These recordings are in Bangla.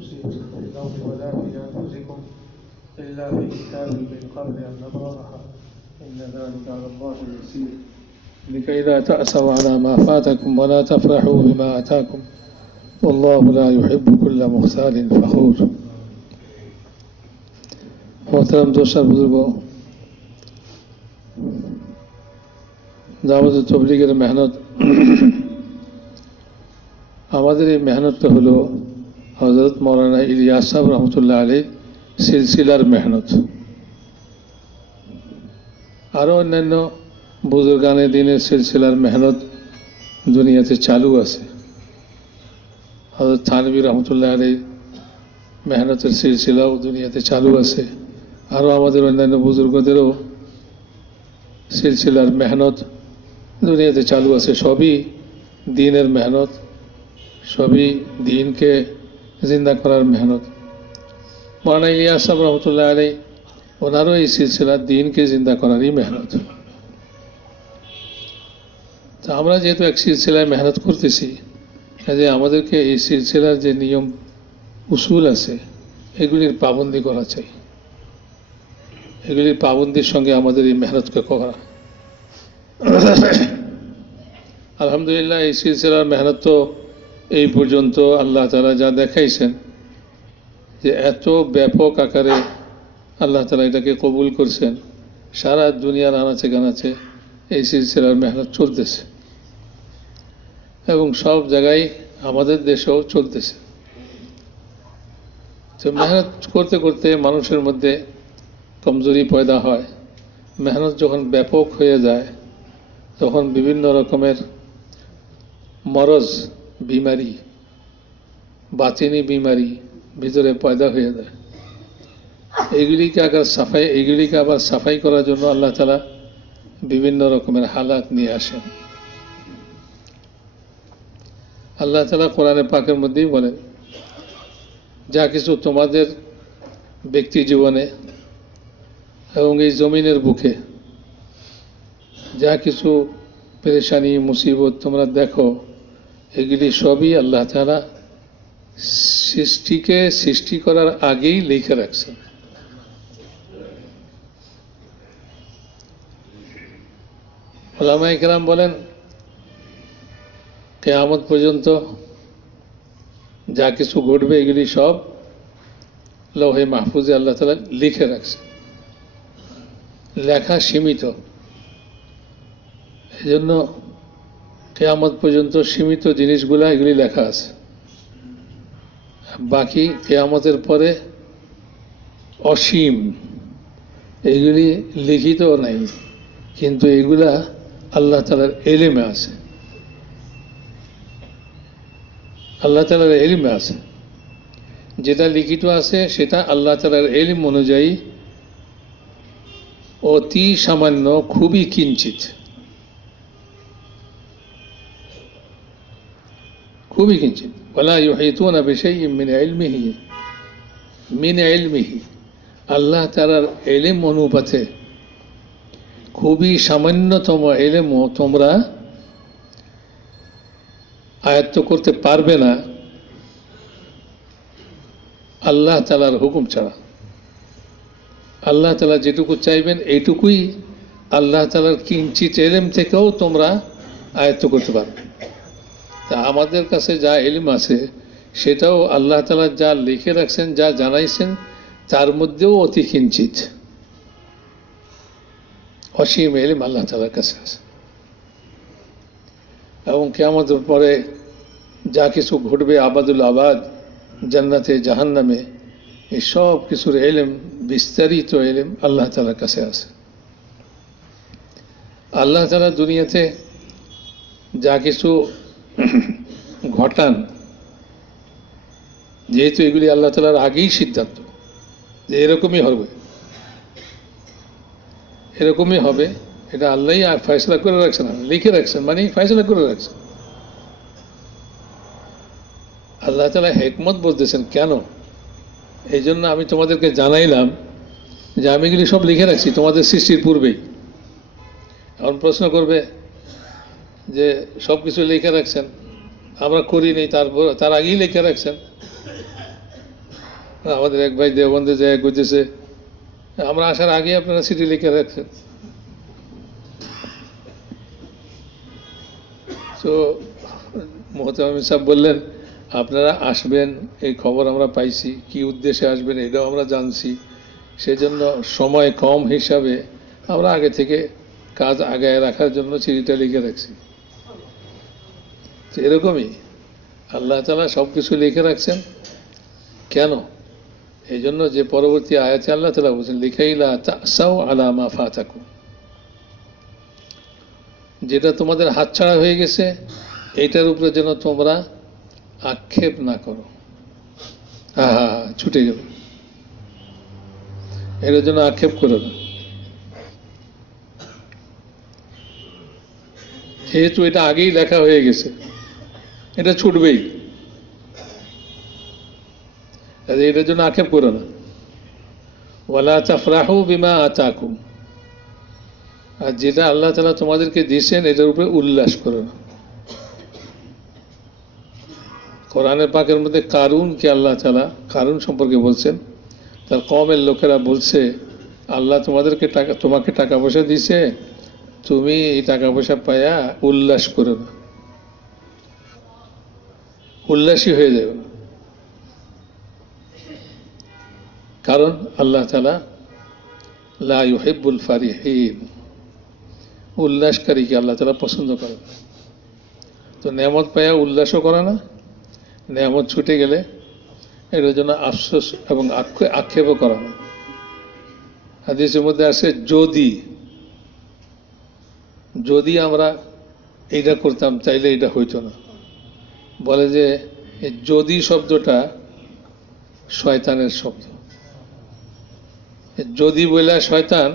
الأرض ولا في أنفسكم إلا في كتاب من قبل أن نبرأها إن ذلك على الله يسير لكي لا تأسوا على ما فاتكم ولا تفرحوا بما آتاكم والله لا يحب كل مختال فخور मोहतरम दोस्त बुजुर्गों दावत तबलीगের मेहनत আমাদের এই মেহনতটা হলো হযরত মাওলানা ইলিয়াস সাহেব রহমতুল্লাহ আলাইহি সিলসিলার মেহনত আরো অন্যান্য বুজুর্গানে দ্বীনের সিলসিলার মেহনত দুনিয়াতে চালু আছে হযরত থানভী রহমতুল্লাহ আলাইহি মেহনতের সিলসিলাও দুনিয়াতে চালু আছে আরো আমাদের অন্যান্য বুজুর্গদেরও সিলসিলার মেহনত দুনিয়াতে চালু আছে সবই দ্বীনের মেহনত সবই দ্বীনকে জিন্দা করার মেহনত মাওলানা ইলিয়াস সাহেব রহমতুল্লাহ আলাইহি ওনারও এই সিলসিলা দ্বীনকে জিন্দা করারই মেহনত তো আমরা যেহেতু এক সিলসিলায় মেহনত করতেছি কাজে আমাদেরকে এই সিলসিলার যে নিয়ম উসুল আছে এগুলির পাবন্দি করা চাই এগুলির পাবন্দির সঙ্গে আমাদের এই মেহনতকে করা আলহামদুলিল্লাহ এই সিলসিলার মেহনত তো এই পর্যন্ত আল্লাহ তাআলা যা দেখাইছেন যে এত ব্যাপক আকারে আল্লাহ তাআলা এটাকে কবুল করছেন সারা দুনিয়ার আনাচে কানাচে এই সিলসিলার মেহনত চলতেছে এবং সব জায়গায় আমাদের দেশেও চলতেছে তো মেহনত করতে করতে মানুষের মধ্যে কমজোরি পয়দা হয় মেহনত যখন ব্যাপক হয়ে যায় তখন বিভিন্ন রকমের মরজ বিমারি বাতিনি বিমারি ভিতরে পয়দা হয়ে যায় এইগুলিকে আবার সাফাই করার জন্য আল্লাহ তাআলা বিভিন্ন রকমের হালাত নিয়ে আসেন আল্লাহ তাআলা কোরআনে পাকের মধ্যেই বলেন যা কিছু তোমাদের ব্যক্তি জীবনে এবং এই জমিনের বুকে যা কিছু পেরেশানি মুসিবত তোমরা দেখো এগুলি সবই আল্লাহ তাআলা সৃষ্টিকে সৃষ্টি করার আগেই লিখে রাখছেন উলামায়ে কেরাম বলেন কিয়ামত পর্যন্ত যা কিছু ঘটবে এগুলি সব লৌহে মাহফুজে আল্লাহ তাআলা লিখে রাখছে লেখা সীমিত এজন্য কিয়ামত পর্যন্ত সীমিত জিনিসগুলা এগুলি লেখা আছে বাকি কিয়ামতের পরে অসীম এগুলি লিখিত নাই কিন্তু এগুলা আল্লাহ তাআলার ইলমে আছে আল্লাহ তাআলার ইলমে আছে যেটা লিখিত আছে সেটা আল্লাহ তাআলার ইলম অনুযায়ী অতি সামান্য খুবই কিঞ্চিত ওয়ালা ইউহিতুনা বিশাইইন মিন ইলমিহি আল্লাহ তাআলার ইলম অনুপাতে খুবই সামান্যতম ইলমও তোমরা আয়ত্ত করতে পারবে না আল্লাহ তাআলার হুকুম ছাড়া আল্লাহ তাআলা যেটুকু চাইবেন এইটুকুই আল্লাহ তাআলার কিঞ্চিত ইলম থেকেও তোমরা আয়ত্ত করতে পারবে তা আমাদের কাছে যা ইলম আছে সেটাও আল্লাহ তাআলা যা লিখে রাখছেন যা জানাইছেন তার মধ্যেও অতি কিঞ্চিত অসীম ইলম আল্লাহ তাআলার কাছে আছে এবং কিয়ামতের পরে যা কিছু ঘটবে আবাদুল আবাদ জান্নাতে জাহান্নামে এই সব কিছুর ইলম বিস্তারিত ইলম আল্লাহ তাআলার কাছে আছে আল্লাহ তাআলা দুনিয়াতে যা কিছু ঘটান যেহেতু এগুলি আল্লাহ তাআলার আগেই সিদ্ধান্ত যে এরকমই হবে এটা আল্লাহই আর ফয়সালা করে রাখছেন লিখে রাখছেন মানে ফয়সালা করে রাখছেন আল্লাহ তাআলা হিকমত বলতেছেন কেন এই জন্য আমি তোমাদেরকে জানাইলাম যে আমি এগুলি সব লিখে রাখছি তোমাদের সৃষ্টির পূর্বেই এখন প্রশ্ন করবে যে সব কিছু লিখে রাখছেন আমরা করিনি তার আগেই লিখে রাখছেন আমাদের এক ভাই দেওবন্দে যায় করতেছে, আমরা আসার আগে আপনারা চিঠি লিখে রাখছেন। তো মোহতামিম সাহেব বললেন, আপনারা আসবেন এই খবর আমরা পাইছি, কি উদ্দেশ্যে আসবেন এটাও আমরা জানছি, সেজন্য সময় কম হিসাবে আমরা আগে থেকে কাজ আগায় রাখার জন্য চিঠিটা লিখে রাখছি। তো এরকমই আল্লাহ তাআলা সব কিছু লিখে রাখছেন। কেন? এই জন্য যে পরবর্তী আয়াতে আল্লাহ তাআলা বলছেন, লিখাইলা তাসাউ আলা মা ফাতাকুম, যেটা তোমাদের হাতছাড়া হয়ে গেছে এইটার উপরে যেন তোমরা আক্ষেপ না করো। ছুটে গেল, এটার জন্য আক্ষেপ করো না। যেহেতু এটা আগেই লেখা হয়ে গেছে, এটা ছুটবেই, এটার জন্য আক্ষেপ করো না। ওয়ালা তাফরাহু বিমা আতাকুম, আর যেটা আল্লাহ তাআলা তোমাদেরকে দিয়েছেন এটার উপরে উল্লাস করো না। কোরআনের পাকের মধ্যে কারুনকে আল্লাহ তাআলা কারুন সম্পর্কে বলছেন, তার কওমের লোকেরা বলছে, আল্লাহ তোমাকে টাকা পয়সা দিছে, তুমি এই টাকা পয়সা পায়া উল্লাস করো না, উল্লাসী হয়ে যাবে না। কারণ আল্লাহ তাআলা লা ইউহিব্বুল ফারিহিন, উল্লাসকারীকে আল্লাহ তাআলা পছন্দ করেন। তো নেয়ামত পায়া উল্লাসও করে না, নেয়ামত ছুটে গেলে এটার জন্য আফসোস এবং আক্ষেপও করা না। হাদিসের মধ্যে আছে, যদি আমরা এইটা করতাম চাইলে এটা হইতো না। বলে যে যদি শব্দটা শয়তানের শব্দ, যদি বলে শয়তান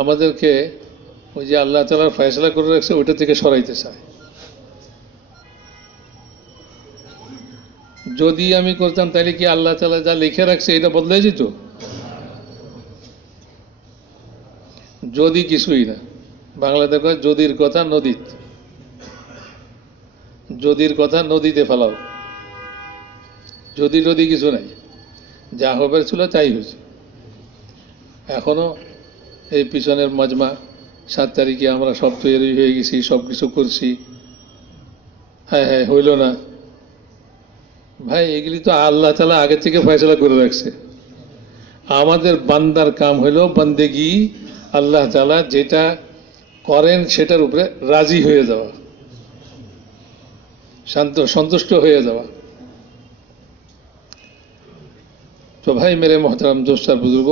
আমাদেরকে ওই যে আল্লাহ তাআলার ফয়সালা করে রাখছে ওইটা থেকে সরাইতে চায়। যদি আমি করতাম তাহলে কি আল্লাহ তাআলা যা লিখে রাখছে এটা বদলে যেত? যদি কিছুই না। বাংলাতে কয় যদির কথা নদীত, যদির কথা নদীতে ফেলাও, যদি কিছু নাই, যা হবার ছিল তাই হয়েছে। এখনো এই পিছনের মাজমা 7 তারিখে আমরা সব তৈরি হয়ে গেছি, সব কিছু করছি, হ্যাঁ হইল না। ভাই এগুলি তো আল্লাহ তাআলা আগে থেকে ফয়সালা করে রাখছে। আমাদের বান্দার কাম হইল বান্দেগি, আল্লাহ তাআলা যেটা করেন সেটার উপরে রাজি হয়ে যাওয়া, সন্তুষ্ট হয়ে যাওয়া। তো ভাই মেরে মোহতারাম দোস্তার বুজুর্গ,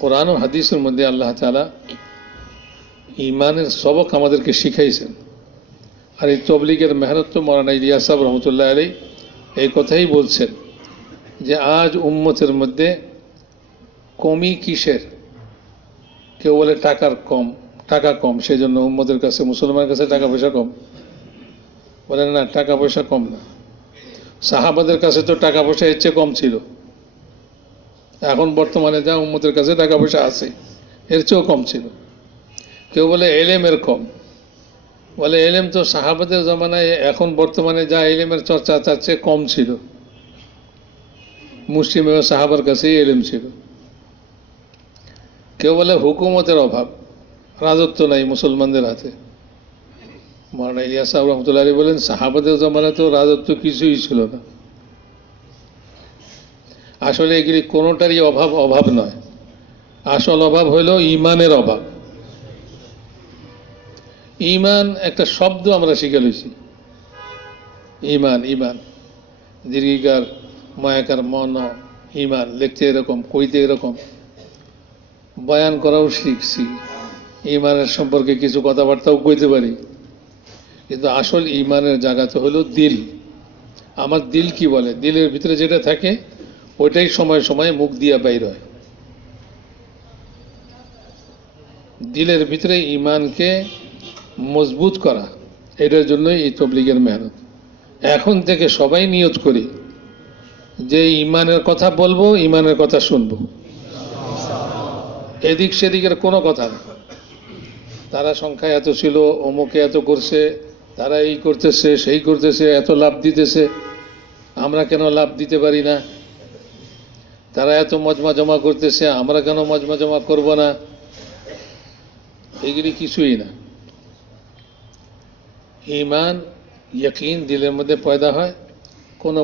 কোরআন ও হাদিসের মধ্যে আল্লাহ তাআলা ইমানের সবক আমাদেরকে শিখাইছেন। আর এই তবলিগের মেহনত তো মৌলানা ইলিয়াস সাহেব রহমতুল্লাহ আলাইহি এই কথাই বলছেন যে আজ উম্মতের মধ্যে কমই কিসের? কেউ বলে টাকা কম সেই জন্য উম্মতের কাছে, মুসলমানের কাছে টাকা পয়সা কম। বলেন না, টাকা পয়সা কম না। সাহাবাদের কাছে তো টাকা পয়সা এর চেয়ে কম ছিল, এখন বর্তমানে যা উম্মতের কাছে টাকা পয়সা আছে এর চেয়েও কম ছিল। কেউ বলে এলেমের কম, বলে এলেম তো সাহাবাদের জমানায় এখন বর্তমানে যা এলেমের চর্চা তার চেয়ে কম ছিল। মুসলিম সাহাবার কাছেই এলেম ছিল। কেউ বলে হুকুমতের অভাব, রাজত্ব নাই মুসলমানদের হাতে। মৌলানা ইলিয়াস সাহেব রহমতুল্লাহ আলাইহি বলেন, সাহাবাদের জমানায় তো রাজত্ব কিছুই ছিল না। আসলে এগুলি কোনোটারই অভাব নয়, আসল অভাব হইল ইমানের অভাব। ইমান একটা শব্দ আমরা শিখে লইছি, ইমান দীর্ঘিকার মায়াকার মন, ইমান লিখতে এরকম, কইতে এরকম, বয়ান করাও শিখছি, ইমানের সম্পর্কে কিছু কথাবার্তাও কইতে পারি। কিন্তু আসল ইমানের জায়গা তো হলো দিল। আমার দিল কি বলে, দিলের ভিতরে যেটা থাকে ওইটাই সময় সময় মুখ দিয়া বাইর হয়। দিলের ভিতরে ইমানকে মজবুত করা, এটার জন্যই এই তবলিগের মেহনত। এখন থেকে সবাই নিয়ত করি যে ইমানের কথা বলবো, ইমানের কথা শুনবো, এদিক সেদিকের কোনো কথা না। তারা সংখ্যায় এত ছিল, অমুকে এত করছে, তারা এই করতেছে সেই করতেছে, এত লাভ দিতেছে, আমরা কেন লাভ দিতে পারি না? তারা এত মজমা জমা করতেছে, আমরা কেন মজমা জমা করব না? এগুলি কিছুই না। ঈমান ইয়াকিন দিলের মধ্যে পয়দা হয়, কোনো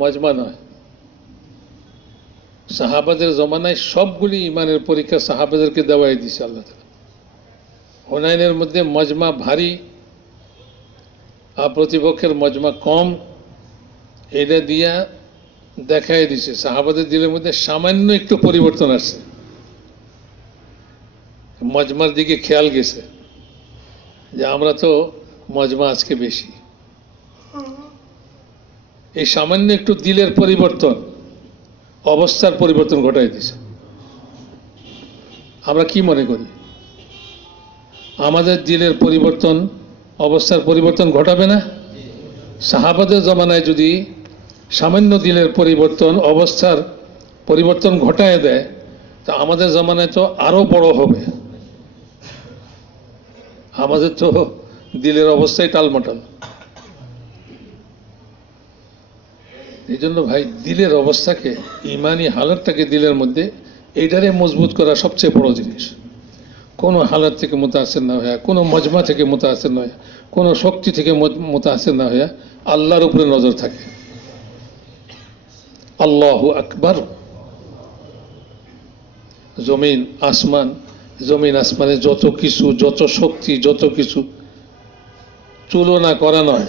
মজমা নয়। সাহাবাদের জমানায় সবগুলি ঈমানের পরীক্ষা সাহাবাদেরকে দেওয়াই দিছে আল্লাহ তাআলা। হুনাইনের মধ্যে মজমা ভারী আর প্রতিপক্ষের মজমা কম, এটা দিয়া দেখাই দিছে সাহাবাদের দিলের মধ্যে সামান্য একটু পরিবর্তন আসছে, মজমার দিকে খেয়াল গেছে যে আমরা তো মজমা আজকে বেশি। এই সামান্য একটু দিলের পরিবর্তন অবস্থার পরিবর্তন ঘটাই দিছে। আমরা কি মনে করি আমাদের দিলের পরিবর্তন অবস্থার পরিবর্তন ঘটাবে না? সাহাবাদের জমানায় যদি সামান্য দিলের পরিবর্তন অবস্থার পরিবর্তন ঘটায় দেয়, তা আমাদের জমানায় তো আরো বড় হবে। আমাদের তো দিলের অবস্থায় টালমাটাল। এই জন্য ভাই, দিলের অবস্থাকে, ইমানি হালাতটাকে দিলের মধ্যে এইটারে মজবুত করা সবচেয়ে বড় জিনিস। কোনো হালাত থেকে মুতাআসির না হয়ে, কোনো মজমা থেকে মুতাআসির না হয়ে, কোনো শক্তি থেকে মুতাআসির না হয়ে আল্লাহর উপরে নজর থাকে। আল্লাহু আকবার। জমিন আসমানে যত কিছু, যত শক্তি, যত কিছু তুলনা করা নয়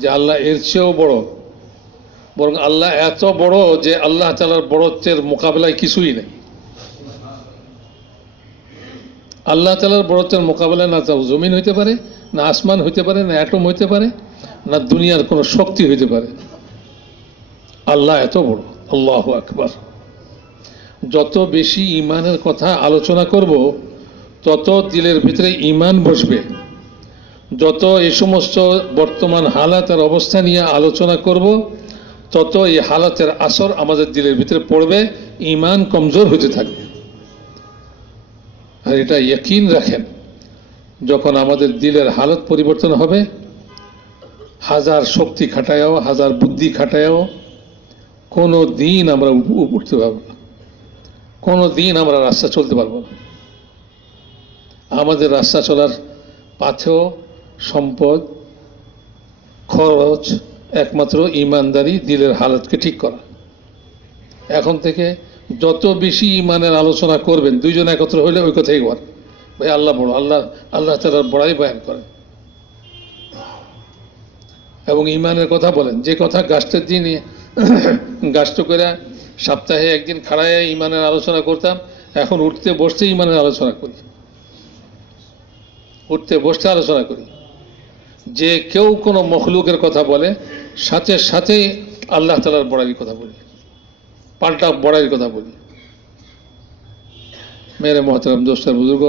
যে আল্লাহ এর চেয়েও বড়, বরং আল্লাহ এত বড় যে আল্লাহ তাআলার বড়ত্বের মোকাবেলায় কিছুই নেই। আল্লাহ তাআলার বড়ত্বের মোকাবেলায় না জমিন হইতে পারে, না আসমান হইতে পারে, না অ্যাটম হইতে পারে, না দুনিয়ার কোনো শক্তি হইতে পারে। আল্লাহ এত বড়। আল্লাহু আকবার। যত বেশি ঈমানের কথা আলোচনা করব, তত দিলের ভিতরে ঈমান বসবে। যত এই সমস্ত বর্তমান হালাতের অবস্থা নিয়ে আলোচনা করব, তত এই হালাতের আসর আমাদের দিলের ভিতরে পড়বে, ঈমান কমজোর হতে থাকবে। আর এটা ইয়াকিন রাখেন, যখন আমাদের দিলের হালত পরিবর্তন হবে, হাজার শক্তি খাটায়াও, হাজার বুদ্ধি খাটায়াও কোনো দিন আমরা উঠতে পারবো না, কোনো দিন আমরা রাস্তা চলতে পারবো না। আমাদের রাস্তা চলার পাথেয়, সম্পদ, খরচ একমাত্র ইমানদারি, দিলের হালতকে ঠিক করা। এখন থেকে যত বেশি ইমানের আলোচনা করবেন, দুইজন একত্র হইলে ওই কথাই বল, ভাই আল্লাহ বড়, আল্লাহ তাআলার বড়াই বয়ান করেন এবং ইমানের কথা বলেন। যে কথা গাছটার দিনে গাছট করে সপ্তাহে একদিন খাড়ায় ইমানের আলোচনা করতাম, এখন উঠতে বসতে ইমানের আলোচনা করি, উঠতে বসতে আলোচনা করি। যে কেউ কোনো মখলুকের কথা বলে, সাথে সাথে আল্লাহ তাআলার বড়াইয়ের কথা বলি, পাল্টা বড়াইয়ের কথা বলি। মেরে মোহতারাম দোস্তার বুজুর্গ,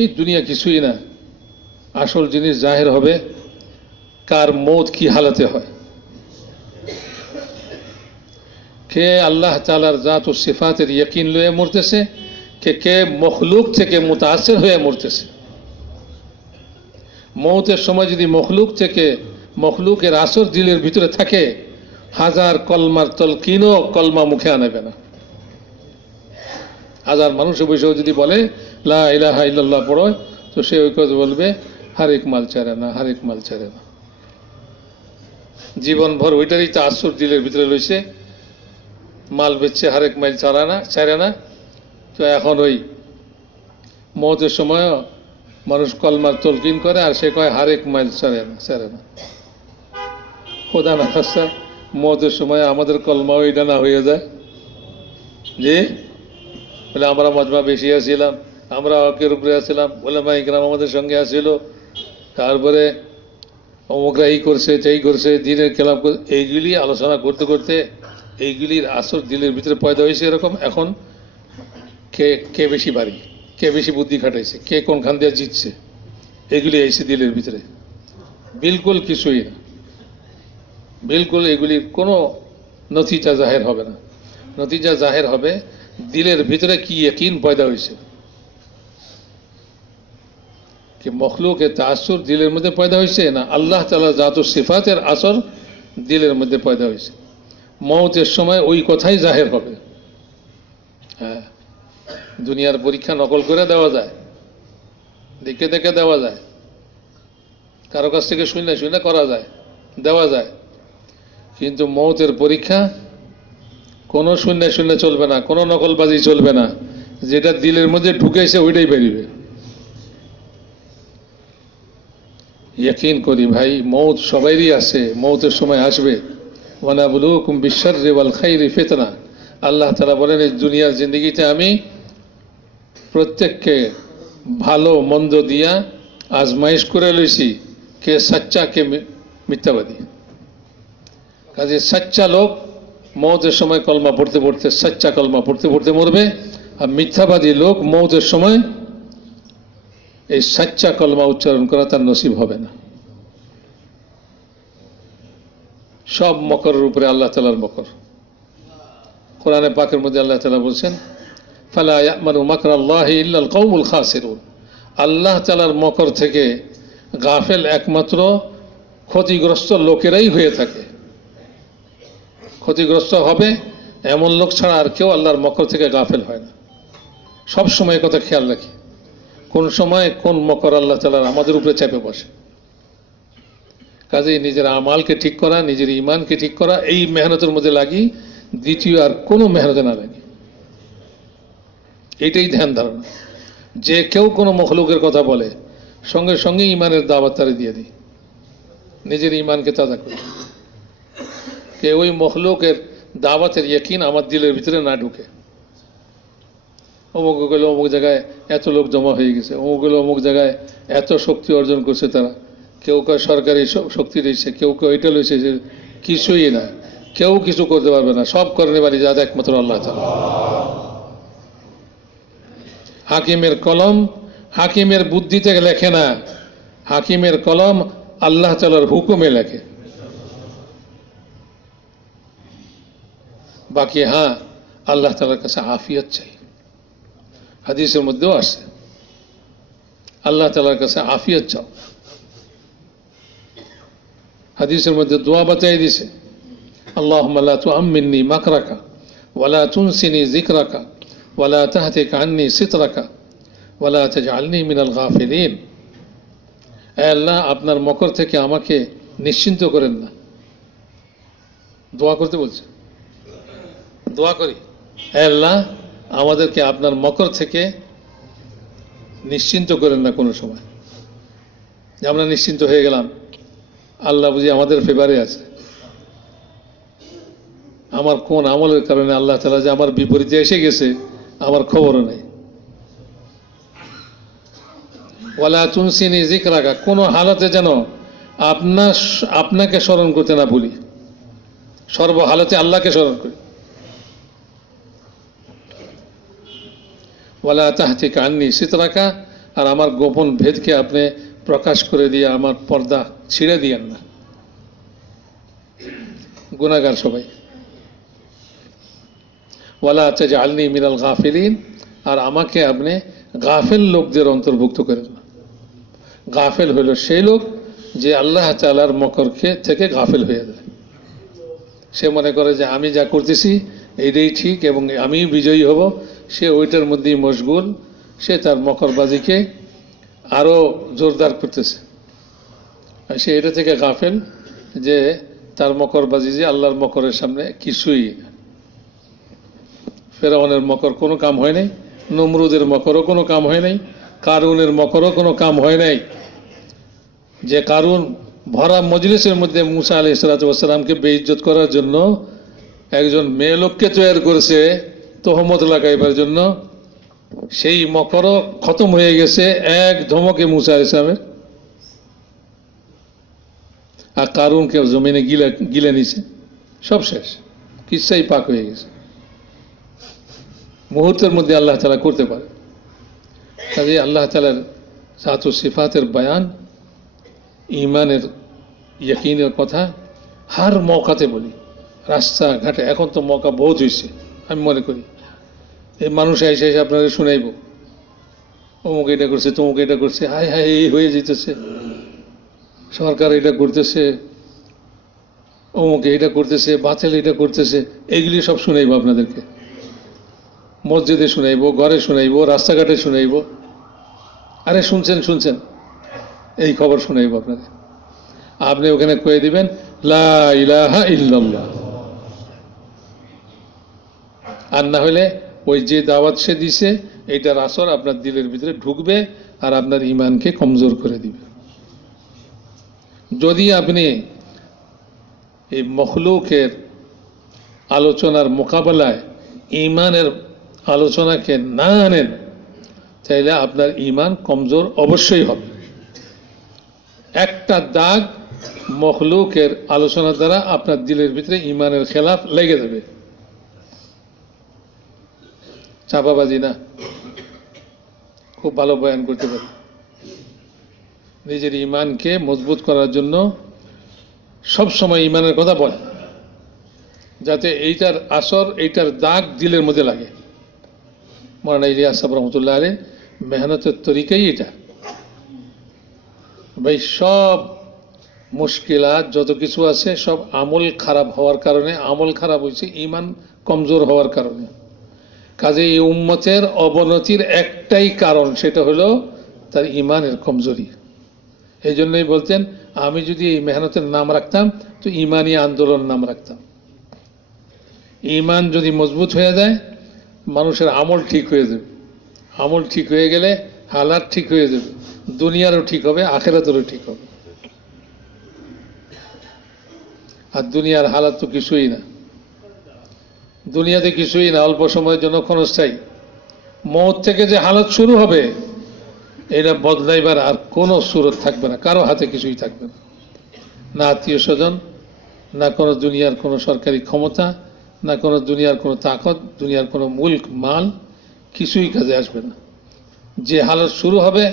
এই দুনিয়া কিছুই না। আসল জিনিস জাহের হবে কার মৌত কি হালাতে হয়, কে আল্লাহ তাআলার জাত ও সিফাতের ইয়াকিন লয়ে মরতেছে, কে মখলুক থেকে মুতাআসির হয়ে মরতেছে। মৌতের সময় যদি মখলুকের আসর দিলের ভিতরে থাকে, হাজার কলমার তলকিনও কলমা মুখে আনাবে না। হাজার মানুষের বসেও যদি বলে লা ইলাহা ইল্লাল্লাহ পড়ো, তো সে ওই কথা বলবে, হারেক মাল ছাড়ে না, হারেক মাল ছাড়ে না। জীবনভর ওইটারই তো আসর দিলের ভিতরে রয়েছে, মাল বেচছে, হারেক মাইল ছাড়ে না। তো এখন ওই মৌতের সময় মানুষ কলমার তলকিন করে, আর সে কয় হারেক মাইল ছাড়ে না। খোদা না খাস্তা মৌতের সময় আমাদের কলমা ওইটা না হয়ে যায় যে বলে আমরা মজমা বেশি আসছিলাম, আমরা হকের উপরে আসছিলাম, বলে ইকরাম আমাদের সঙ্গে আসছিল, তারপরে অমুকরা এই করছে, সেই করছে, দিনের খেলাফ করছে, এইগুলি আলোচনা করতে করতে এইগুলির আসর দিলের ভিতরে পয়দা হয়েছে। এরকম এখন কে বেশি বাড়ি, কে বেশি বুদ্ধি খাটাইছে, কে কোনখান দিয়ে জিতছে, এগুলি আইছে দিলের ভিতরে। বিলকুল কিছুই না, বিলকুল এগুলির কোনো নতিজা জাহের হবে না। নতিজা জাহের হবে দিলের ভিতরে কি ইয়াকিন পয়দা হয়েছে, কি মখলুকের তাসুর দিলের মধ্যে পয়দা হয়েছে, না আল্লাহ তাআলা জাত ও সিফাতের আসর দিলের মধ্যে পয়দা হয়েছে। মৌতের সময় ওই কথাই জাহের হবে। দুনিয়ার পরীক্ষা নকল করে দেওয়া যায়, দেখে দেখে দেওয়া যায়, কারো কাছ থেকে শুনে শুনে করা যায়, দেওয়া যায়। কিন্তু মৌতের পরীক্ষা কোনো শূন্য শূন্য চলবে না, কোনো নকলবাজি চলবে না। যেটা দিলের মধ্যে ঢুকেছে ওইটাই বেরিবে। ইয়াকিন করি ভাই, মৌত সবাইরই আছে, মৌতের সময় আসবে। ওয়ানাবলুকুম বিশশাররি ওয়াল খাইরি ফিতনা। আল্লাহ তাআলা বলেন, এই দুনিয়ার জিন্দেগিতে আমি প্রত্যেককে ভালো মন্দ দিয়া আজমাইশ করে লইছি, কে সচ্চা কে মিথ্যাবাদী। কাজে সচ্চা লোক মৌতের সময় কলমা পড়তে পড়তে, সচ্চা কলমা পড়তে পড়তে মরবে, আর মিথ্যাবাদী লোক মৌতের সময় এই সচ্চা কলমা উচ্চারণ করা তার নসিব হবে না। সব মকরের উপরে আল্লাহ তাআলার মকর। কোরআনে পাকের মধ্যে আল্লাহ তাআলা বলছেন, ফালা ইয়ামানু মাকরাল্লাহি ইল্লাল কওমুল খাসিরুন। আল্লাহ তাআলার মকর থেকে গাফেল একমাত্র ক্ষতিগ্রস্ত লোকেরাই হয়ে থাকে। ক্ষতিগ্রস্ত হবে এমন লোক ছাড়া আর কেউ আল্লাহর মকর থেকে গাফেল হয় না। সব সময় কথা খেয়াল রাখি, কোন সময় কোন মকর আল্লাহ তাআলা আমাদের উপরে চেপে বসে। কাজেই নিজের আমালকে ঠিক করা, নিজের ইমানকে ঠিক করা, এই মেহনতের মধ্যে লাগি, দ্বিতীয় আর কোনো মেহনতে না লাগি। এইটাই ধ্যান ধারণা। যে কেউ কোনো মখলুকের কথা বলে, সঙ্গে সঙ্গে ইমানের দাওয়াত তারে দিয়ে দিই, নিজের ইমানকে তাজা করি। কে ওই মখলুকের দাওয়াতের ইয়াকিন আমার দিলের ভিতরে না ঢুকে। অমুক গেলে অমুক জায়গায় এত লোক জমা হয়ে গেছে, অমুক গেলে অমুক জায়গায় এত শক্তি অর্জন করছে তারা, কেউ কেউ সরকারি শক্তি রয়েছে, কেউ কেউ এটা রয়েছে, যে কিছুই না, কেউ কিছু করতে পারবে না, সব করতে পারি যা একমাত্র আল্লাহ তাআলা। হাকিমের কলম হাকিমের বুদ্ধিতে লেখে না, হাকিমের কলম আল্লাহ তাআলার হুকুমে লেখে। বাকি হ্যাঁ, আল্লাহ তাআলার কাছে আফিয়ত চাই। হাদিসের মধ্যেও আসে, আল্লাহ তাআলার কাছে আফিয়ত চাও। হাদিসের মধ্যে দোয়া বাতাই দিছে, আল্লাহুম্মা লা তুআম্মিননি মাকরাকা ওয়ালা তুনসিনি যিকরাকা ওয়ালা তাহতিক আন্নি সিতরাকা ওয়ালা তাজআলনি মিনাল গাফিলিন। হে আল্লাহ, আপনার মকর থেকে আমাকে নিশ্চিন্ত করেন না। দোয়া করতে বলছে, দোয়া করি, হে আল্লাহ, আমাদেরকে আপনার মকর থেকে নিশ্চিন্ত করেন না কোনো সময়। যে আমরা নিশ্চিন্ত হয়ে গেলাম, আল্লাহ বুঝি আমাদের ফেভারে আছে। আমার কোন আমলের কারণে আল্লাহ তাআলা যে আমার বিপরীতে এসে গেছে আমার খবরও নেই। ওয়ালা তুনসিনি যিকরাকা, কোন হালাতে যেন আপনাকে স্মরণ করতে না ভুলি, সর্বহালাতে আল্লাহকে স্মরণ করি। ওয়ালা তাহতিক আন্নি সিতরাকা, আর আমার গোপন ভেদকে আপনি প্রকাশ করে দিয়ে আমার পর্দা ছিঁড়ে দিয়েন না। গুনাহগার সবাই। ওয়ালা তাজআলনি মিনাল গাফিলিন, আর আমাকে আপনি গাফেল লোকদের অন্তর্ভুক্ত করেন না। গাফেল হলো সেই লোক যে আল্লাহ তাআলার মকরকে থেকে গাফেল হয়ে যায়। সে মনে করে যে আমি যা করতেছি এইটাই ঠিক এবং আমি বিজয়ী হব, সে ওইটার মধ্যেই মশগুল, সে তার মকরবাজিকে আরো জোরদার করতেছে। সে এটা থেকে গাফেল যে তার মকরবাজি যে আল্লাহর মকরের সামনে কিছুই না। ফেরাউনের মকর কোনো কাম হয় নাই, নমরুদের মকরও কোনো কাম হয় নাই, কারুনের মকরও কোনো কাম হয় নাই। যে কারুন ভরা মজলিসের মধ্যে মুসা আলাইহিস সালাতু ওয়াস সালামকে বেইজ্জত করার জন্য একজন মেয়ে লোককে তৈরি করেছে তহমত লাগাইবার জন্য, সেই মকরও খতম হয়ে গেছে এক ধমকে মুসা আলাইহিস সালামের। আর কারুনকে জমিনে গিলে নিছে, সব শেষ, কিচ্ছাই পাক হয়ে গেছে। মুহূর্তের মধ্যে আল্লাহ তাআলা করতে পারে। কাজে আল্লাহ তাআলার জাত ও সিফাতের বয়ান, ইমানের ইয়াকিনের কথা হার মৌকাতে বলি। রাস্তাঘাটে এখন তো মৌকা বহুত হয়েছে, আমি মনে করি এই মানুষ এসে এসে আপনারা শুনাইব, অমুক এটা করছে, তমুক এটা করছে, হায় হায় এই হয়ে যেতেছে, সরকার এটা করতেছে, অমুক এটা করতেছে, বাতিল এটা করতেছে, এইগুলি সব শুনাইব আপনাদেরকে। মসজিদে শুনাইব, ঘরে শুনাইব, রাস্তাঘাটে শুনাইব। আরে শুনছেন শুনছেন, এই খবর শুনাইব আপনাদের। আপনি ওখানে কয়ে দিবেন লা ইলাহা ইল্লাল্লাহ। আর না হলে ওই যে দাওয়াত সে দিছে এইটার আসর আপনার দিলের ভিতরে ঢুকবে আর আপনার ইমানকে কমজোর করে দিবে। যদি আপনি এই মখলুকের আলোচনার মোকাবেলায় ইমানের আলোচনাকে না আনেন, তাইলে আপনার ইমান কমজোর অবশ্যই হবে। একটা দাগ মখলুকের আলোচনা দ্বারা আপনার দিলের ভিতরে ইমানের খেলাফ লেগে যাবে। চাপাবাজি না, খুব ভালো বয়ান করতে পারে। নিজের ইমানকে মজবুত করার জন্য সব সময় ইমানের কথা বলে, যাতে এইটার আসর, এইটার দাগ দিলের মধ্যে লাগে। মৌলানা ইলিয়াস সাহেব রহমতুল্লাহ আলাইহি মেহনতের তরিকাই এটা। ভাই সব মুশকিলাত যত কিছু আছে সব আমল খারাপ হওয়ার কারণে, আমল খারাপ হয়েছে ইমান কমজোর হওয়ার কারণে। কাজে এই উম্মতের অবনতির একটাই কারণ, সেটা হলো তার ইমানের কমজোরি। এই জন্যই বলতেন, আমি যদি এই মেহনতের নাম রাখতাম তো ইমানি আন্দোলন নাম রাখতাম। ইমান যদি মজবুত হয়ে যায়, মানুষের আমল ঠিক হয়ে যাবে। আমল ঠিক হয়ে গেলে হালাত ঠিক হয়ে যাবে, দুনিয়ারও ঠিক হবে, আখেরাতেরও ঠিক হবে। আর দুনিয়ার হালাত তো কিছুই না, দুনিয়াতে কিছুই না, অল্প সময়ের জন্য ক্ষণস্থায়ী। মৌত থেকে যে হালাত শুরু হবে, এটা বদলাইবার আর কোনো সুরত থাকবে না, কারো হাতে কিছুই থাকবে না। না আত্মীয় স্বজন, না কোনো দুনিয়ার কোনো সরকারি ক্ষমতা, না কোনো দুনিয়ার কোনো তাকত, দুনিয়ার কোনো মুলক মাল, কিছুই কাজে আসবে না। যে হালত শুরু হবে,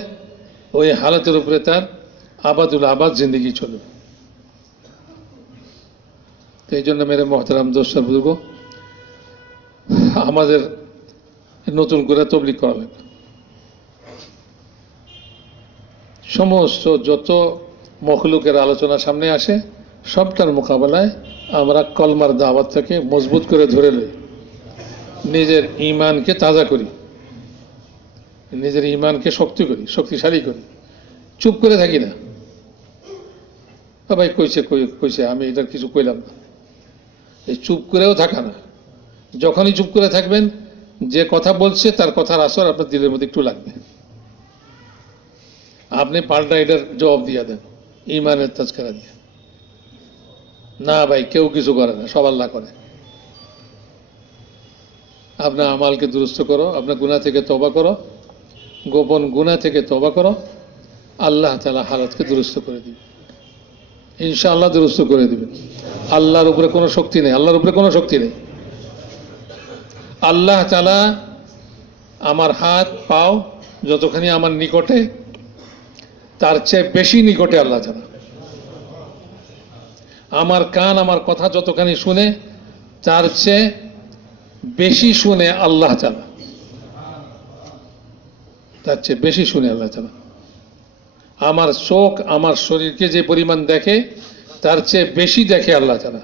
ওই হালতের উপরে তার আবাদুল আবাদ জিন্দগি চলবে। তো এই জন্য মেরে মহতারাম দোস্ত বুজুর্গ, আমাদের নতুন করে তবলিগ করা লাগবে। সমস্ত যত মখলুকের আলোচনা সামনে আসে, সবটার মোকাবেলায় আমরা কলমার দাওয়াতটাকে মজবুত করে ধরে লই, নিজের ইমানকে তাজা করি, নিজের ইমানকে শক্তি করি, শক্তিশালী করি। চুপ করে থাকি না, ভাই কইছে কইছে আমি এটার কিছু কইলাম না, এই চুপ করেও থাকা না। যখনই চুপ করে থাকবেন, যে কথা বলছে তার কথার আসর আপনার দিলের মধ্যে একটু লাগবে, আপনি পাল্টা এটার জবাব দিয়ে দেন ইমানের তাজকিরা দিয়ে। না ভাই, কেউ কিছু করে না, সব আল্লাহ করে। আপনার আমালকে দুরুস্ত করো, আপনার গুনাহ থেকে তওবা করো, গোপন গুনাহ থেকে তওবা করো, আল্লাহ তাআলা হালাতকে দুরুস্ত করে দিবেন, ইনশাআল্লাহ দুরুস্ত করে দিবেন। আল্লাহর উপরে কোনো শক্তি নেই, আল্লাহর উপরে কোনো শক্তি নেই। আল্লাহ তাআলা আমার হাত পাও যতখানি আমার নিকটে, তার চেয়ে বেশি নিকটে আল্লাহ তাআলা। আমার কান আমার কথা যতখানি শুনে, তার চেয়ে বেশি শুনে আল্লাহ তাআলা, তার চেয়ে বেশি শুনে আল্লাহ তাআলা। আমার চোখ আমার শরীরকে যে পরিমাণ দেখে, তার চেয়ে বেশি দেখে আল্লাহ তাআলা।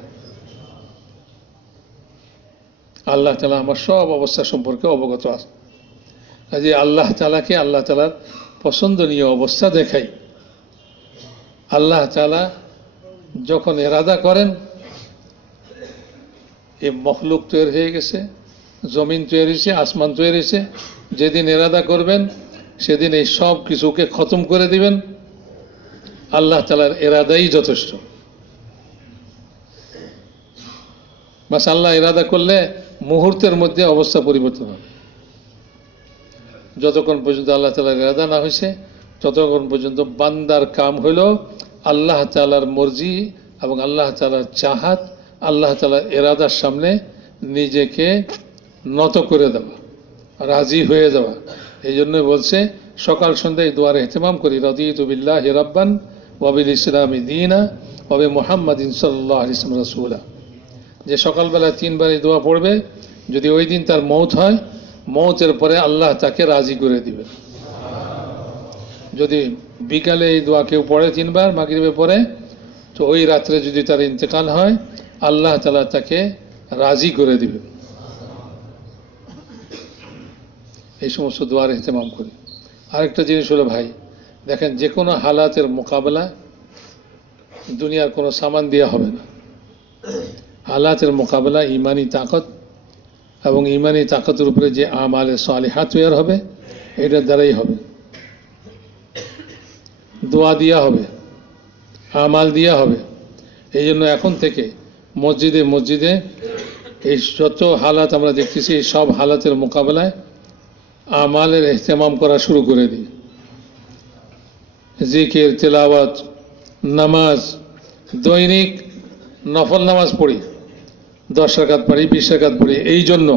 আল্লাহ তাআলা আমার সব অবস্থা সম্পর্কে অবগত আছে। কাজে আল্লাহ তাআলাকে আল্লাহ তাআলার পছন্দনীয় অবস্থা দেখাই। আল্লাহ তাআলা যখন এরাদা করেন, এই মখলুক তৈরি হয়ে গেছে, জমিন তৈরি হয়েছে, আসমান তৈরি হয়েছে, যেদিন এরাদা করবেন সেদিন এই সব কিছুকে খতম করে দিবেন। আল্লাহ তাআলার এরাদাই যথেষ্ট। বাস আল্লাহ এরাদা করলে মুহূর্তের মধ্যে অবস্থা পরিবর্তন হবে। যতক্ষণ পর্যন্ত আল্লাহ তাআলার এরাদা না হয়েছে, ততক্ষণ পর্যন্ত বান্দার কাম হইল আল্লাহ তাআলার মর্জি এবং আল্লাহ তাআলার চাহাত, আল্লাহ তাআলার এরাদার সামনে নিজেকে নত করে দেওয়া, রাজি হয়ে যাওয়া। এই জন্য বলছে, সকাল সন্ধ্যায় দোয়ার ইহতিমাম করি, রাদিতু বিল্লাহি রাব্বান ওয়া বিল ইসলামি দীনা ওয়া বি মুহাম্মাদিন সাল্লাল্লাহু আলাইহি ওয়াসাল্লাম রাসূলা। যে সকালবেলা 3 বার এই দোয়া পড়বে, যদি ওই দিন তার মওত হয়, মওতের পরে আল্লাহ তাকে রাজি করে দিবেন। যদি বিকালে এই দোয়া কেউ পড়ে 3 বার মাগরিবের পরে, তো ওই রাত্রে যদি তার ইন্তেকাল হয়, আল্লাহ তাআলা তাকে রাজি করে দিবেন। এই সমস্ত দোয়ার ইহতেমাম করি। আরেকটা জিনিস হলো ভাই, দেখেন যে কোনো হালাতের মোকাবেলা দুনিয়ার কোনো সামান দিয়ে হবে না। হালাতের মোকাবেলা ইমানি তাকত এবং ইমানি তাকতের উপরে যে আমালে সালিহাত তৈরি হবে এটার দ্বারাই হবে। দোয়া দিয়া হবে, আমাল দিয়া হবে। এই জন্য এখন থেকে মসজিদে মসজিদে এই যত হালাত আমরা দেখতেছি এই সব হালাতের মোকাবেলায় আমালের ইহতেমাম করা শুরু করে দিই। জিকির, তেলাওয়াত, নামাজ, দৈনিক নফল নামাজ পড়ি, 10 রাকাত পড়ি, 20 রাকাত পড়ি, এই জন্য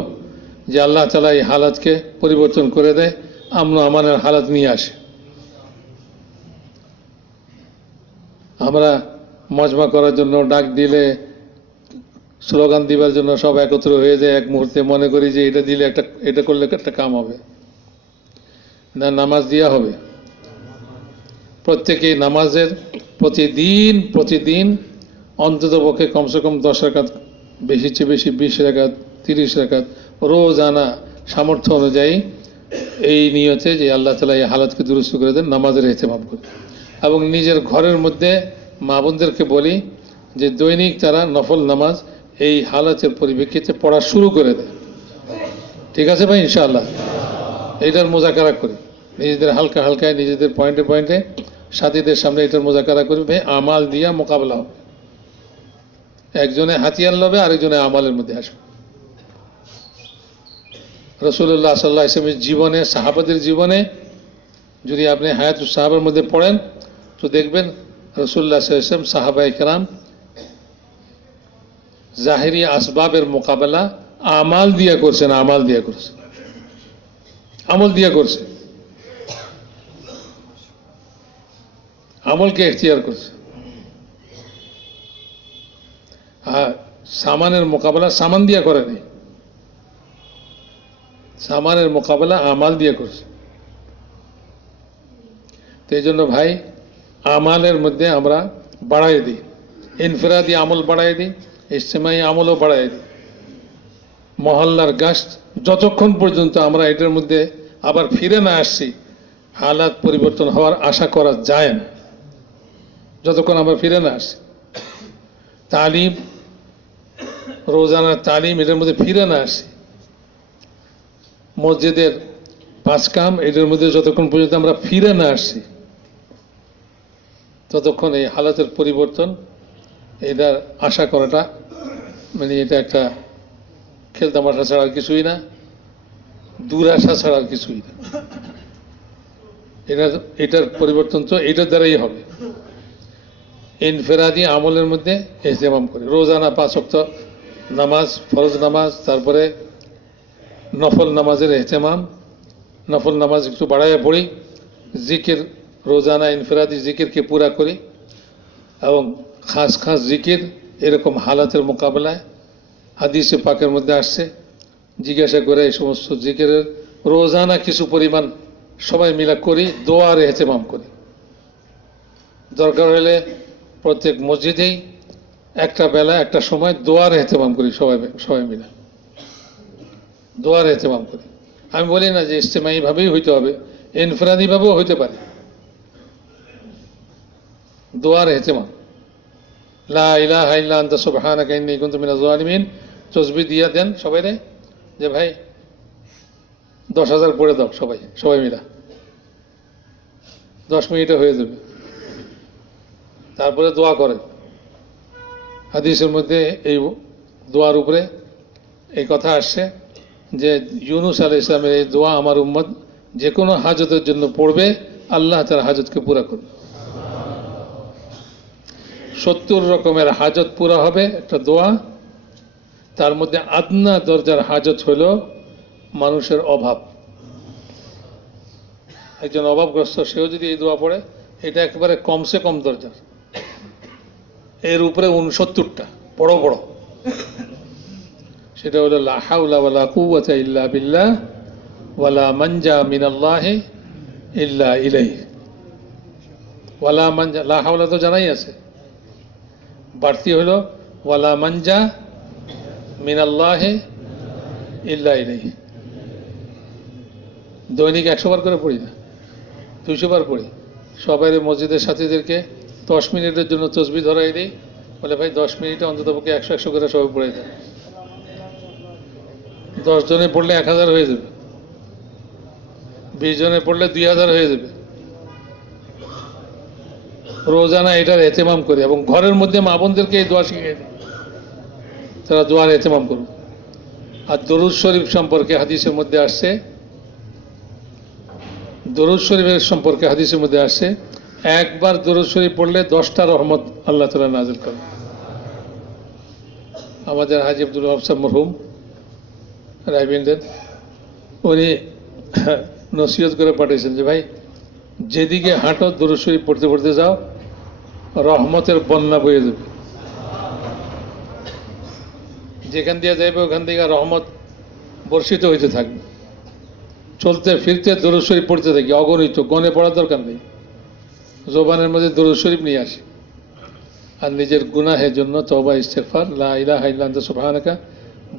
যে আল্লাহ তাআলা এই হালাতকে পরিবর্তন করে দেয়, আমন আমানের হালাত নিয়ে আসে। আমরা মজমা করার জন্য ডাক দিলে, স্লোগান দিবার জন্য সব একত্র হয়ে যায়, এক মুহূর্তে মনে করি যে এটা দিলে এটা করলে একটা কাম হবে না। নামাজ দিয়া হবে। প্রত্যেকে নামাজের প্রতিদিন অন্ততপক্ষে কমসে কম 10 রাকাত, বেশি চেয়ে বেশি 20 রাকাত, 30 রাকাত রোজানা সামর্থ্য অনুযায়ী এই নিয়তে যে আল্লাহ তাআলা এই হালাতকে দুরুস্ত করে দেন, নামাজের ইহতেমাম করে। এবং নিজের ঘরের মধ্যে মা বোনদেরকে বলি যে দৈনিক তারা নফল নামাজ এই হালাতের পরিপ্রেক্ষিতে পড়া শুরু করে দেয়। ঠিক আছে ভাই, ইনশাআল্লাহ এইটার মোজাকারা করি, নিজেদের হালকা হালকায়, নিজেদের পয়েন্টে পয়েন্টে সাথীদের সামনে এটার মোজাকারা করি। ভাই আমাল দিয়া মোকাবেলা হবে। একজনে হাতিয়ার লবে, আরেকজনে আমালের মধ্যে আসবে। রাসূলুল্লাহ সাল্লাল্লাহু আলাইহি ওয়াসাল্লামের জীবনে, সাহাবাদের জীবনে যদি আপনি হায়াতুস সাহাবার মধ্যে পড়েন তো দেখবেন রাসূলুল্লাহ সাল্লাল্লাহু আলাইহি ওয়াসাল্লাম, সাহাবায়ে কেরাম জাহেরি আসবাবের মোকাবেলা আমাল দিয়া করছেন, আমল দিয়া করছে, আমলকে এখতিয়ার করছে। আর সামানের মোকাবেলা সামান দিয়া করে নেই, সামানের মোকাবেলা আমাল দিয়ে করছে। তো এই জন্য ভাই আমালের মধ্যে আমরা বাড়াই দিই, ইনফিরাদি আমল বাড়াই দিই, ইজতিমাই আমলও বাড়াই দিই। মহল্লার গাছ যতক্ষণ পর্যন্ত আমরা এটার মধ্যে আবার ফিরে না আসছি, হালাত পরিবর্তন হওয়ার আশা করা যায় না। যতক্ষণ আমরা ফিরে না আসছি, তালিম, রোজানার তালিম, এটার মধ্যে ফিরে না আসছি, মসজিদের 5 কাম, এটার মধ্যে যতক্ষণ পর্যন্ত আমরা ফিরে না আসছি, ততক্ষণ এই হালাতের পরিবর্তন এটার আশা করাটা মানে এটা একটা খেলতামাশা ছাড়া আর কিছুই না, দুরাশা ছাড়া আর কিছুই না। এটার পরিবর্তন তো এটার দ্বারাই হবে। ইনফিরাদি আমলের মধ্যে ইহতেমাম করে, রোজানা 5 ওয়াক্ত নামাজ, ফরজ নামাজ, তারপরে নফল নামাজের ইহতেমাম, নফল নামাজ একটু বাড়াইয়া পড়ি, জিকির, রোজানা ইনফিরাদি জিকিরকে পুরা করি, এবং খাস খাস জিকির এরকম হালাতের মোকাবেলায় হাদিসে পাকের মধ্যে আসছে, জিজ্ঞাসা করে এই সমস্ত জিকিরের রোজানা কিছু পরিমাণ সবাই মিলা করি, দোয়ার ইহতেমাম করি। দরকার হলে প্রত্যেক মসজিদেই একটা বেলা একটা সময় দোয়ার ইহতেমাম করি, সবাই মিলে দোয়ার ইহতেমাম করি। আমি বলি না যে ইজতিমাই ভাবেই হইতে হবে, ইনফিরাদি ভাবেও হইতে পারে। দোয়ার ইহতেমাম, লা ইলাহা ইল্লা আনতা সুবহানাকা ইন্নী কুনতু মিনাজ জালিমিন তসবিহ দিয়া দেন সবাইরে, যে ভাই 10,000 পড়ে দাও, সবাই মিলা 10 মিনিটে হয়ে যাবে। তারপরে দোয়া করে। হাদিসের মধ্যে এই দোয়ার উপরে এই কথা আসছে যে ইউনুস আলাইহিস সালামের এই দোয়া আমার উম্মত যে কোনো হাজতের জন্য পড়বে, আল্লাহ তার হাজতকে পুরা করবে। 70 রকমের হাজত পুরা হবে একটা দোয়া। তার মধ্যে আদনা দরজার হাজত হইল মানুষের অভাব। একজন অভাবগ্রস্ত সেও যদি এই দোয়া পড়ে, এটা একেবারে কমসে কম দরজার, এর উপরে 69টা বড় বড়। সেটা হলো লা হাওলা ওয়ালা কুওয়াতা ইল্লা বিল্লাহ ওয়ালা মানজা মিনাল্লাহি ইল্লা ইলাইহি। ওয়ালা মানজা, লা হাওলা তো জানাই আছে, বাড়তি হলো ওয়ালা মানজা মিনাল্লাহি ইল্লা ইলাইহি। দৈনিক 100 বার করে পড়ি না, 200 বার পড়ি। সবাই মসজিদের সাথীদেরকে 10 মিনিটের জন্য তসবিহ ধরাই দিই, বলে ভাই 10 মিনিটে অন্তত পক্ষে 100 করে সবাই পড়ে দেয়। 10 জনে পড়লে 1000 হয়ে যাবে, 20 জনে পড়লে 2000 হয়ে যাবে। রোজানা এটার এহতেমাম করি এবং ঘরের মধ্যে মা বোনদেরকে এই দোয়া শিখিয়ে দিই, তারা দোয়ার এহতেমাম করুন। আর দরুদ শরীফ সম্পর্কে হাদিসের মধ্যে আসছে, দরুদ শরীফের সম্পর্কে হাদিসের মধ্যে আসছে, একবার দরুদ শরীফ পড়লে 10টা রহমত আল্লাহ তাআলা নাযিল করেন। আমাদের হাজী আব্দুল ওয়াহাব সাহেব মরহুম রায়বেন্দ্রের, উনি নসিহত করে পাঠিয়েছেন যে ভাই যেদিকে হাঁটো দরুদ শরীফ পড়তে পড়তে যাও, রহমতের বন্যা বয়ে যাবে। যেখান দিয়ে যাইবে ওখান থেকে রহমত বর্ষিত হইতে থাকবে। চলতে ফিরতে দরুদ শরীফ পড়তে থাকি, অগণিত, গনে পড়ার দরকার নেই, জবানের মধ্যে দরুদ শরীফ নিয়ে আসি। আর নিজের গুনাহের জন্য তওবা ইস্তেগফার, লা ইলাহা ইল্লা আনতা সুবহানাকা,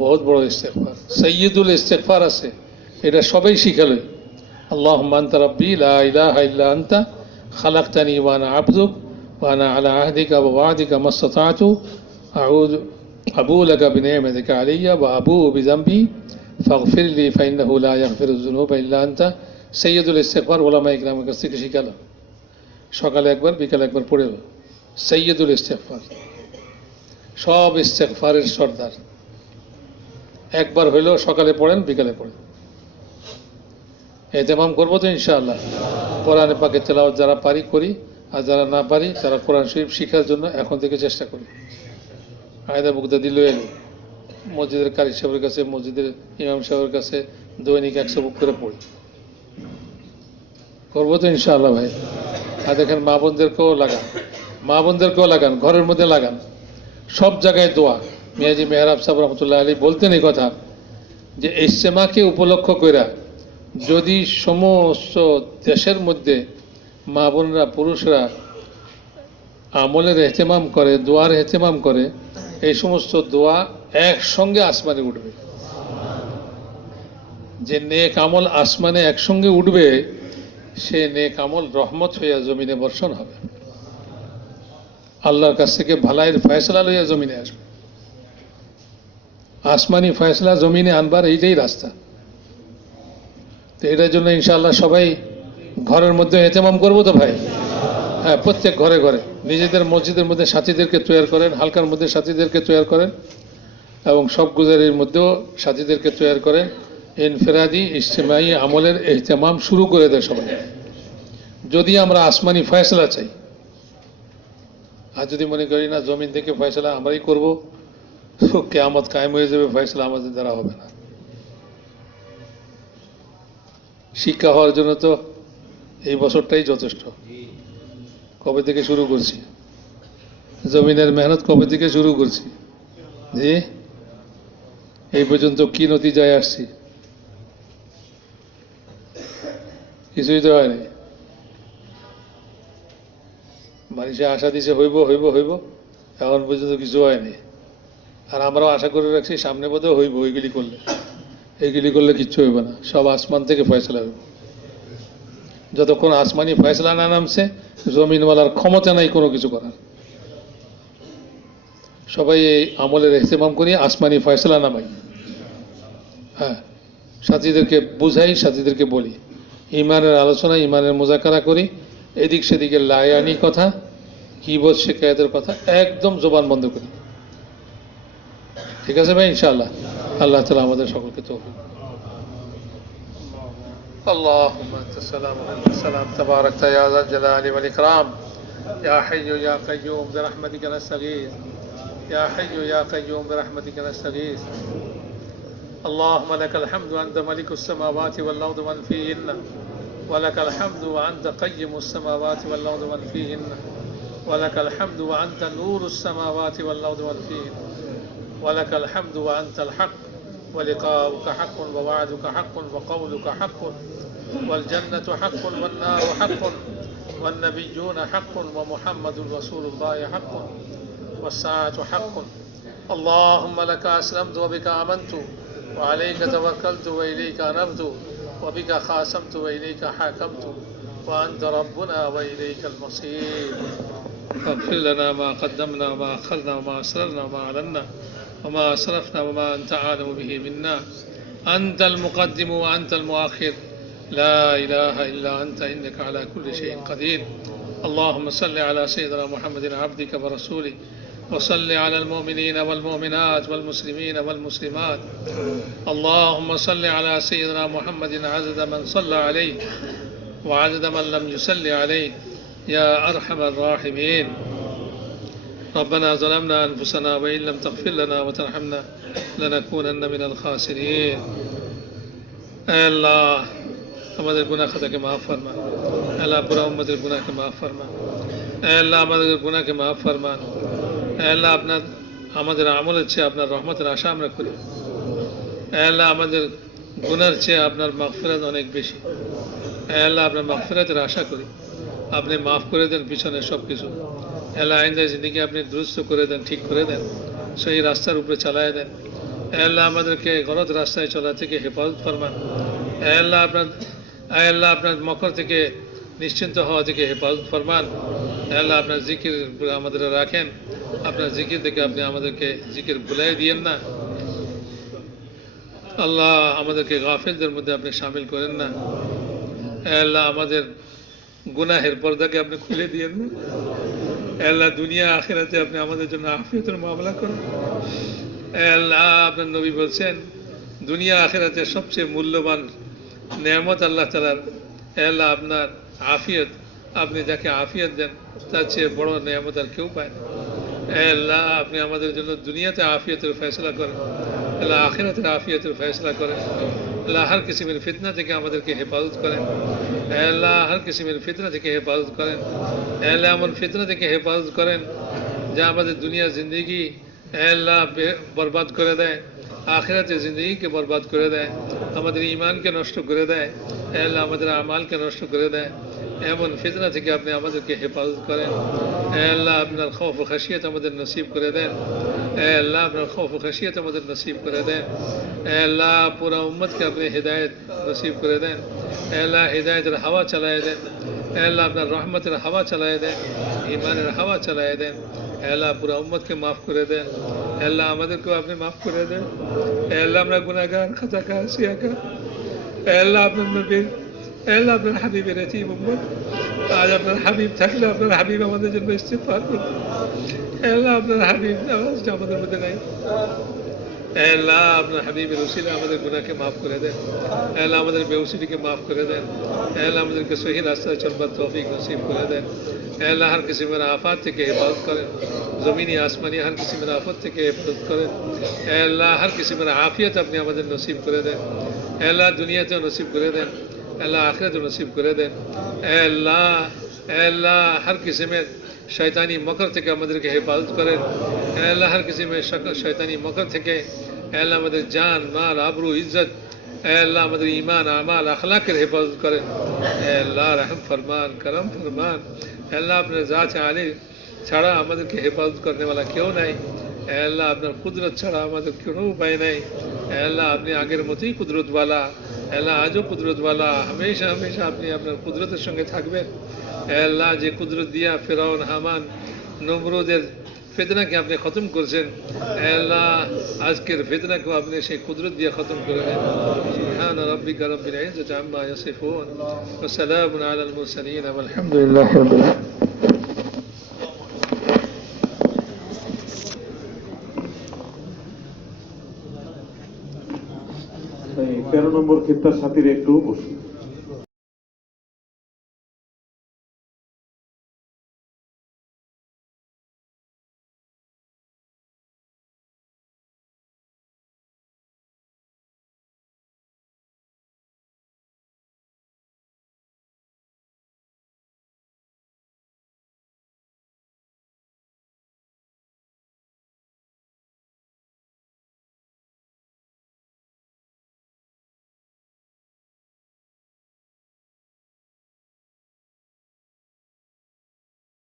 বহুত বড় ইস্তেগফার। সাইয়্যিদুল ইস্তেগফার আছে, এটা সবাই শিখালো। আল্লাহুম্মা আনতা রাব্বি লা ইলাহা ইল্লা আনতা খালাকতানি ওয়া আনা আবদুক ওয়া আনা আলা আহদিকা ওয়া ওয়া'দিকা মাসতাতু আবুউ লাকা বিনি'মাতিকা আলাইয়া ওয়া আবুউ বিযামবি ফাগফিরলি ফাইন্নাহু লা ইয়াগফিরুয যুনুবা ইল্লা আনতা। সাইয়্যিদুল ইস্তেগফার ওলামায়ে কিরামের কাছ থেকে শিখালো। সকালে একবার, বিকালে একবার পড়ে এলো সাইয়্যিদুল ইস্তেগফার, সব ইস্তেগফারের সর্দার। একবার হইলেও সকালে পড়েন, বিকালে পড়েন। এহতেমাম করবো তো ইনশাআল্লাহ। কোরআনে পাকের তেলাওয়াত যারা পারি করি, আর যারা না পারি তারা কোরআন শরীফ শিখার জন্য এখন থেকে চেষ্টা করি। আয়দা বুকদা দিল এলো, মসজিদের কারি সাহেবের কাছে, মসজিদের ইমাম সাহেবের কাছে দৈনিক 100 বুক করে পড়ি। করবো তো ইনশাআল্লাহ ভাই। আর দেখেন মা বোনদেরকেও লাগান, মা বোনদেরকেও লাগান, ঘরের মধ্যে লাগান, সব জায়গায় দোয়া। মিয়াজি মেহরাব সাহেব রহমতুল্লাহ আলী বলতেন এই কথা যে ইজতেমাকে উপলক্ষ কইরা যদি সমস্ত দেশের মধ্যে মা বোনরা, পুরুষরা আমলের এহতেমাম করে, দোয়ার এহতেমাম করে, এই সমস্ত দোয়া একসঙ্গে আসমানে উঠবে। যে নেক আমল আসমানে একসঙ্গে উঠবে, সে নেক আমল রহমত হইয়া জমিনে বর্ষণ হবে। আল্লাহর কাছ থেকে ভালাইয়ের ফয়সালা লইয়া জমিনে আসবে। আসমানি ফয়সালা জমিনে আনবার এইটাই রাস্তা। তো এটার জন্য ইনশাআল্লাহ সবাই ঘরের মধ্যে এহতেমাম করবো তো ভাই। হ্যাঁ, প্রত্যেক ঘরে ঘরে নিজেদের মসজিদের মধ্যে সাথীদেরকে তৈরি করেন, হালকার মধ্যে সাথীদেরকে তৈরি করেন, এবং সব গুজারের মধ্যেও সাথীদেরকে তৈরি করেন। ইনফেরাদি ইজতেমাই আমলের এহতেমাম শুরু করে দেয় সবাই। যদি আমরা আসমানি ফয়সালা চাই, আর যদি মনে করি না জমিন থেকে ফয়সালা আমরাই করবো, কিয়ামত কায়েম হয়ে যাবে, ফয়সালা আমাদের দ্বারা হবে না। শিক্ষা হওয়ার জন্য তো এই বছরটাই যথেষ্ট। কবে থেকে শুরু করছি, জমিনের মেহনত কবে থেকে শুরু করছি, জি এই পর্যন্ত কি নতিজায় আসছি? কিছুই তো হয়নি। মানুষে আশা দিছে হইব হইব হইব, এখন পর্যন্ত কিছু হয়নি। আর আমরাও আশা করে রাখছি সামনে বোধহয় হইব। এইগুলি করলে কিচ্ছু হইব না, সব আসমান থেকে ফয়সলা হইব। যতক্ষণ আসমানি ফয়সলা না নামছে, জমিনওয়ালার ক্ষমতা নাই কোনো কিছু করার। সবাই এই আমলের ইহতেমাম করি, আসমানি ফয়সলা নামাই। হ্যাঁ, সাথীদেরকে বুঝাই, সাথীদেরকে বলি, ইমানের আলোচনা, ইমানের মুজাকারা করি। এদিক সেদিকে লায়ানি কথা, কিবত শিকায়তের কথা একদম জবান বন্ধ করি। ঠিক আছে ভাই, ইনশাআল্লাহ। আল্লাহ তাআলা আমাদের সকলকে তৌফিক। اللهم انت السلام وانت السلام تباركت يا ذا الجلال والاكرام يا حي يا قيوم برحمتك نستغيث يا حي يا قيوم برحمتك نستغيث اللهم لك الحمد وانت ملك السماوات والارض ومن فيهن ولك الحمد وانت قيم السماوات والارض ومن فيهن ولك الحمد وانت نور السماوات والارض ومن فيهن ولك الحمد وانت الحق ولقاؤك حق ووعدك حق وقولك حق والجنة حق والنار حق والنبيون حق ومحمد رسول الله حق والساعة حق اللهم لك أسلمت وبك آمنت وعليك توكلت وإليك أنبت وبك خاصمت وإليك حاكمت وأنت ربنا وإليك المصير فاغفر لنا ما قدمنا وما أخرنا وما أسررنا وما أعلنا وما أسرفنا وما أنت أعلم به منا أنت المقدم وأنت المؤخر لا إله إلا أنت إنك على كل شيء قدير اللهم صل على سيدنا محمد عبدك ورسولك وصل على المؤمنين والمؤمنات والمسلمين والمسلمات اللهم صل على سيدنا محمد عدد من صلى عليه وعدد من لم يصل عليه يا أرحم الراحمين ربنا ظلمنا أنفسنا وإن لم تغفر لنا وترحمنا لنكونن من الخاسرين الله আমাদের গুনাহ খাতাকে maaf ফরমান আল্লাহ পুরো উম্মতের গুনাহকে maaf ফরমান আল্লাহ আমাদের গুনাহকে maaf ফরমান আল্লাহ আপনার আমাদের আমলের চেয়ে আপনার রহমতের আশা আমরা করি আল্লাহ আমাদের গুনার চেয়ে আপনার মাগফিরাত অনেক বেশি আল্লাহ আপনার মাগফিরাতের আশা করি আপনি maaf করে দেন পিছনের সব কিছু আল্লাহ আইন্দা জিন্দেগি আপনি দুরুস্ত করে দেন ঠিক করে দেন সেই রাস্তার উপরে চালায় দেন আল্লাহ আমাদেরকে গলত রাস্তায় চলা থেকে হেফাজত ফরমান আল্লাহ আপনার মকর থেকে নিশ্চিন্ত হওয়া থেকে হেফাজত ফরমান আল্লাহ আপনার জিকির আমাদের রাখেন আপনার জিকির থেকে আপনি আমাদেরকে জিকির ভুলাই দিয়েন না আল্লাহ আমাদেরকে গাফিলদের মধ্যে আপনি শামিল করেন না আল্লাহ আমাদের গুনাহের পর্দাকে আপনি খুলে দিয়েন না আল্লাহ দুনিয়া আখিরাতে আপনি আমাদের জন্য আফিয়তের মামলা করেন আল্লাহ আপনার নবী বলছেন দুনিয়া আখিরাতে সবচেয়ে মূল্যবান নেয়ামত আল্লাহ তাআলার আল্লাহ আপনার আফিয়ত আপনি যাকে আফিয়ত দেন তার চেয়ে বড় নেয়ামত আর কেউ পায় না আল্লাহ আপনি আমাদের জন্য দুনিয়াতে আফিয়তের ফয়সালা করেন আল্লাহ আখিরাতের আফিয়তের ফয়সালা করেন আল্লাহ হর কিসমের ফিতনা থেকে আমাদেরকে হেফাজত করেন আল্লাহ হর কিসমের ফিতনা থেকে হেফাজত করেন আল্লাহ এমন ফিতনা থেকে হেফাজত করেন যা আমাদের দুনিয়ার জিন্দগি আল্লাহ বরবাদ করে দেয় আখিরাতের জিন্দগিকে বরবাদ করে দেয় আমাদের ঈমানকে নষ্ট করে দেয় আল্লাহ আমাদের আমালকে নষ্ট করে দেয় এমন ফিতনা থেকে আপনি আমাদেরকে হেফাজত করেন আল্লাহ আপনার খৌফ ও খাশিয়াত আমাদের নসিব করে দেন আল্লাহ আপনার খৌফ ও খাশিয়াত আমাদের নসিব করে দেন আল্লাহ পুরা উম্মতকে আপনি হেদায়েত নসিব করে দেন আল্লাহ হেদায়েতের হাওয়া চালায় দেন আল্লাহ আপনার রহমতের হাওয়া চালায় দেন ঈমানের হাওয়া চালায় দেন আল্লাহ পুরা উম্মতকে মাফ করে দেন আল্লাহ আমাদেরকেও আপনি মাফ করে দেন আল্লাহ আমরা গুনাহগার খাতাকার সিয়াকার আল্লাহ আপনার নবী আল্লাহ আপনার হাবিবের এতিম উম্মত আজ আপনার হাবিব থাকলে আপনার হাবিব আমাদের জন্য ইস্তিগফার করুন আল্লাহ আপনার হাবিব আওয়াজটা আমাদের মধ্যে নাই আল্লাহ আপনার হাবিবের উসিলা আমাদের গুনাহকে মাফ করে দেন আল্লাহ আমাদের বেউসিটিকে মাফ করে দেন আল্লাহ আমাদেরকে সহি রাস্তায় চলবার তৌফিক নসিব করে দেন আল্লাহ হর কিসমের আফাত থেকে হেফাজত করেন জমিনি আসমানি হর কিসমের আফত থেকে হেফাজত করেন আল্লাহ হর কিসমের আফিয়ত আপনি আমাদের নসিব করে দেন আল্লাহ দুনিয়াতেও নসিব করে দেন আল্লাহ আখিরাতেও নসিব করে দেন আল্লাহ হর কিসমের শয়তানি মকর থেকে আমাদেরকে হেফাজত করেন আল্লাহ হর কিসমের শয়তানি মকর থেকে আল্লাহ আমাদের জান মাল আবরু ইজ্জত আল্লাহ আমাদের ঈমান আমাল আখলাকের হেফাজত করেন আল্লাহ রহম ফরমান করম ফরমান আল্লাহ আপনার জাত আলী ছাড়া আমাদেরকে হেফাজত করনে वाला কেউ নাই আল্লাহ আপনার কুদরত ছাড়া আমাদের কোনো উপায় নাই আল্লাহ আপনি আগের মতোই কুদরতওয়ালা আল্লাহ আজও কুদরতওয়ালা হমেশা হমেশা আপনি আপনার কুদরতের সঙ্গে থাকবেন আল্লাহ যে কুদরত দিয়া ফিরাউন হামান নমরুদের ফিতনাকে আপনি খতম করছেন আল্লাহ আজকের ফিতনাকেও আপনি সেই কুদরত দিয়ে খতম করে দেন সুবহান রাব্বিকা রাব্বিল ইজ্জাতি আম্মা ইয়াসিফুন ওয়া সালামুন আলাল মুরসালিন ওয়ালহামদুলিল্লাহি রাব্বিল আলামিন 13 নম্বর খিত্তার সাথীরা একটু বসুন।